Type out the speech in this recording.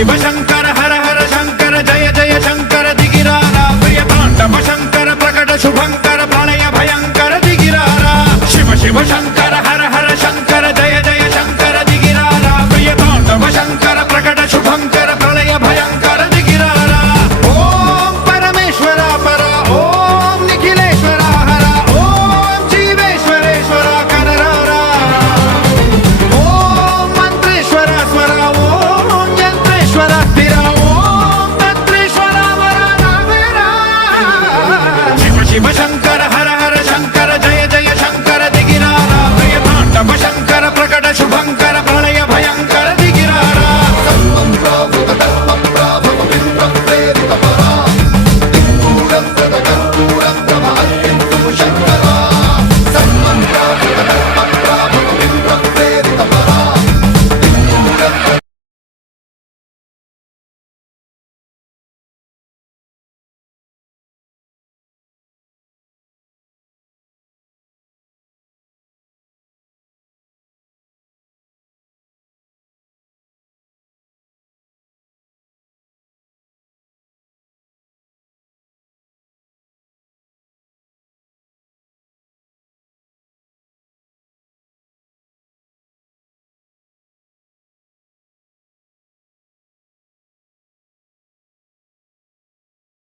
शिव शंकर हर हर शंकर जय जय शंकर दिगिरारा प्रिय तांडव शंकर प्रकट शुभंकर प्रलय भयंकर दिगिरारा शिव शिव शंकर